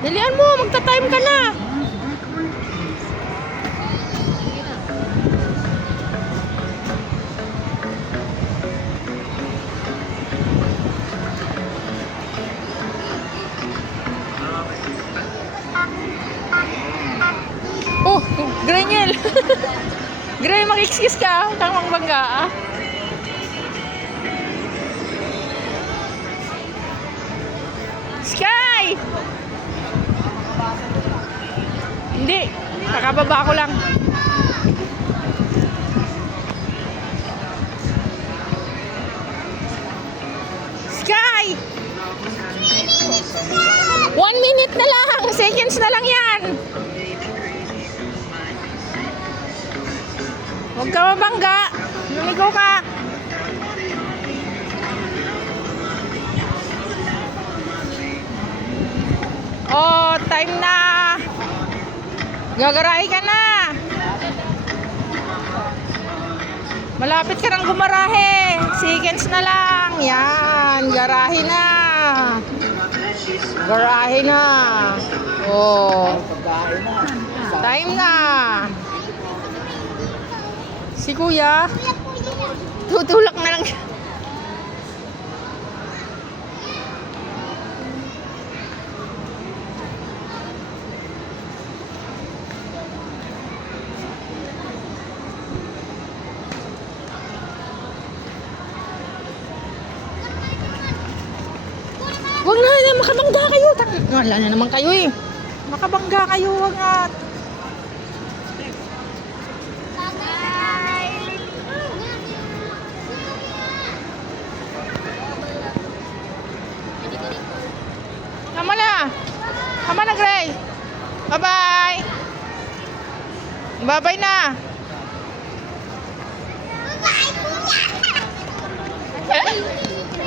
Dalian mo, magta-time ka na. Oh, Graniel. Gray, mag-excuse ka. Tamang bangga, ah. Sky! Hindi. Kakababa ko lang. Sky! 1 minute na lang. Seconds na lang yan. Huwag ka mabangga. Lumigo ka. Oh, time na. Gagarahe ka na. Malapit ka nang gumarahe. Seconds na lang. Yan. Garahe na. Garahe na. Oh. Time na. Si Kuya. Tutulak na lang. Huwag na, makabangga kayo. Wala na naman kayo eh. Makabangga kayo, huwag na. Tama na. Tama na, Gray. Bye-bye. Bye-bye na.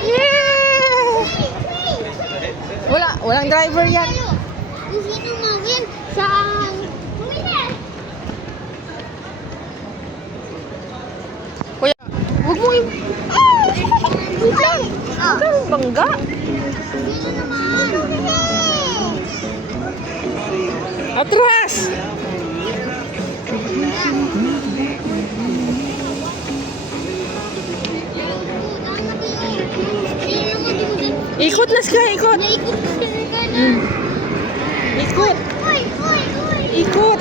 Yeah! Walang driver yan. Sino mawin sa Kuya, huwag mo yung... Ah! Wait lang. Huwag kang bangga. Sino naman? Atras! Ikot na, Sky, ikot. Naikot ko sila na. Ikot. Oy, oy, oy. Ikot.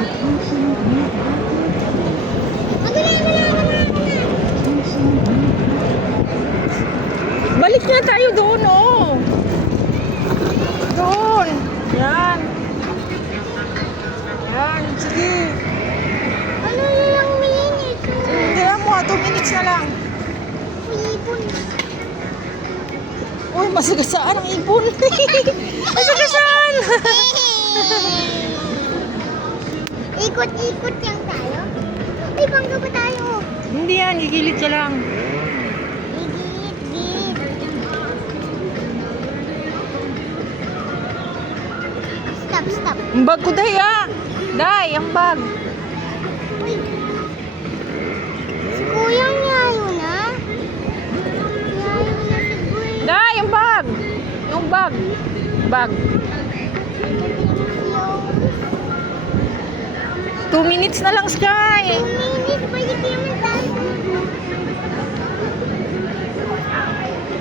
Madali na. Balik na tayo doon, oh. Doon. Yan. Yan, sige. Ano na lang minutes? Hindi mo, 2 minutes na lang. Ibon. Uy, masagasaan ang ibon. Masagasaan. Ikot-ikot lang tayo. Ay, bangga ba tayo? Hindi yan, gigilid ka lang. Gigit. Stop. Ang bag ko, Day, ah. Day, ang bag. Uy. Si Kuya niyayo na. Niyayo na si Kuya. Day, ang bag. Yung bag. Bag. 2 minutes na lang, Sky. 2 minutes, balik naman tayo.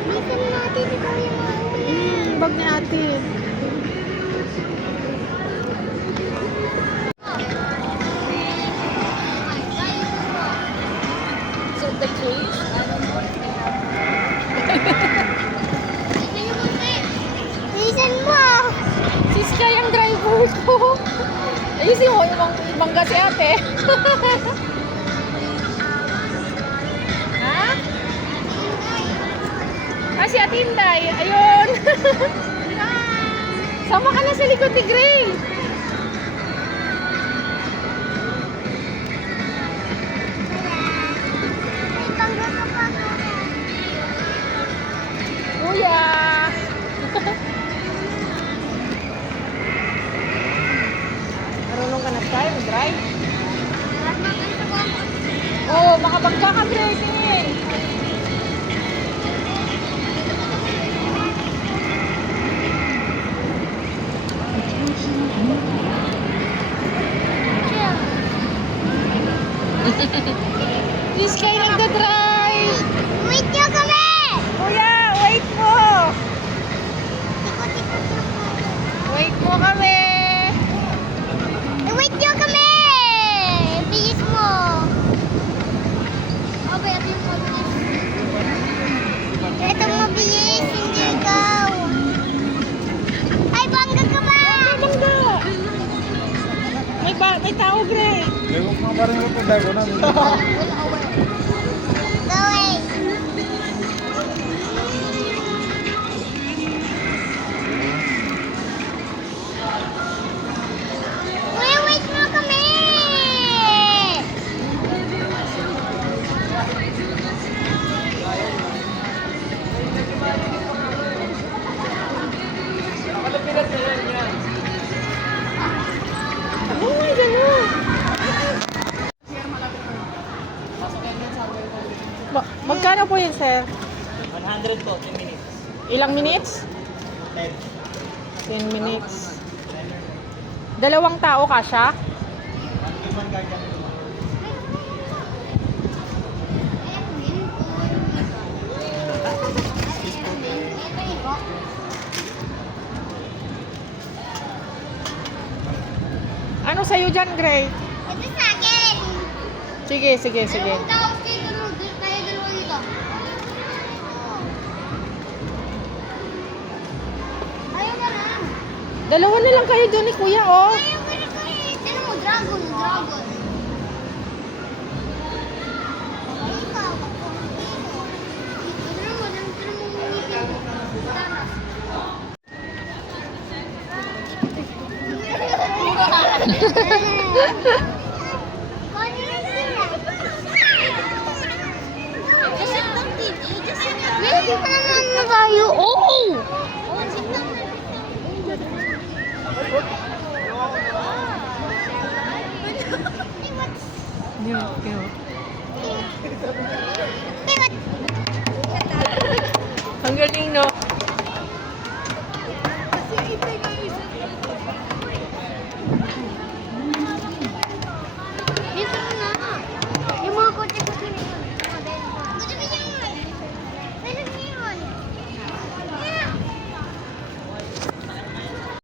Bilisan natin si Kuya mauna. Bag ni ate. Bilisan mo. Si Sky ang driver ko. Ayusin mo, yung bangga si ate. Ha? Ah, si Ate Inday. Ayun. Sama ka na sa likod ni Gray. May bangga ka pa. Kuya. Marunong ka na, Sky, mag-drive? Oo, makabangga ka, Gray. Tingin. Si Sky nagda-drive. Wait nyo kami! Kuya, wait mo. Wait mo kami. Wait nyo kami! Bilis mo! Okay, ito yung mabilis. Ito mabilis, hindi ikaw. Ay, bangga ka ba? Bangga. May tao, Gray. Ewan ko nga parang yung pagdago na. Going. Wait mo kami! Oh my God. Magkano po yun, sir? 100 po, 10 minutes. Ilang minutes? 10. 10 minutes. Dalawang tao kasya? Iman kaya. Ano sa'yo dyan, Gray? Ito sa akin. Sige, sige, sige. Anong tawag dito? Tayo dalawa dito. Ayaw ka na. Dalawa na lang kayo doon ni Kuya, oh. Ayaw ka na kahit. Tignan mo, dragon, dragon. Ay, ikaw, ako. Tignan mo, tanas. Meron pa naman na tayo. Oh! Cute, cute.